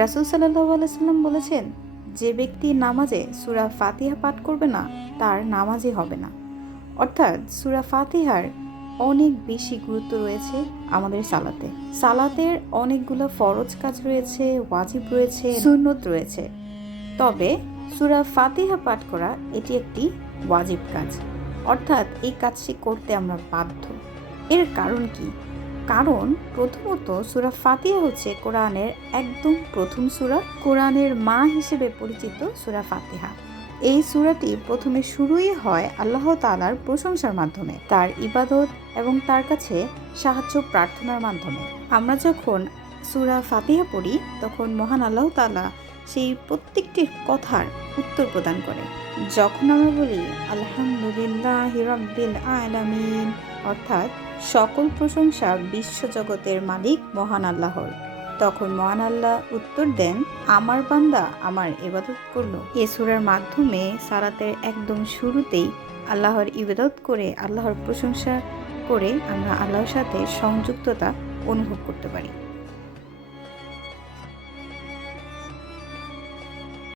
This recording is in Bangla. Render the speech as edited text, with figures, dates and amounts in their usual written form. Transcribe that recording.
রাসূল সাল্লাল্লাহু আলাইহি সাল্লাম বলেছেন, যে ব্যক্তি নামাজে সূরা ফাতিহা পাঠ করবে না তার নামাজই হবে না। অর্থাৎ সূরা ফাতিহার অনেক বেশি গুরুত্ব রয়েছে আমাদের সালাতে। সালাতের অনেকগুলো ফরজ কাজ রয়েছে, ওয়াজিব রয়েছে, সুন্নত রয়েছে। তবে সূরা ফাতিহা পাঠ করা এটি একটি ওয়াজিব কাজ, অর্থাৎ এই কাজটি করতে আমরা বাধ্য। এর কারণ কি? কারণ প্রথমত সূরা ফাতিহা হচ্ছে কোরআনের একদম প্রথম সূরা। কোরআনের মা হিসেবে পরিচিত সূরা ফাতিহা। এই সূরাটি প্রথমে শুরুই হয় আল্লাহ তাআলার প্রশংসার মাধ্যমে, তার ইবাদত এবং তার কাছে সাহায্য প্রার্থনার মাধ্যমে। আমরা যখন সূরা ফাতিহা পড়ি তখন মহান আল্লাহ তাআলা সেই প্রত্যেকটি কথার উত্তর প্রদান করে। যখন আমরা বলি আলহামদুলিল্লাহি রাব্বিল আলামিন, অর্থাৎ সকল প্রশংসা বিশ্বজগতের মালিক মহান আল্লাহর, তখন মহান আল্লাহ উত্তর দেন, আমার বান্দা আমার ইবাদত করলো। এ সূরার মাধ্যমে সালাতের একদম শুরুতেই আল্লাহর ইবাদত করে, আল্লাহর প্রশংসা করে আমরা আল্লাহর সাথে সংযুক্ততা অনুভব করতে পারি।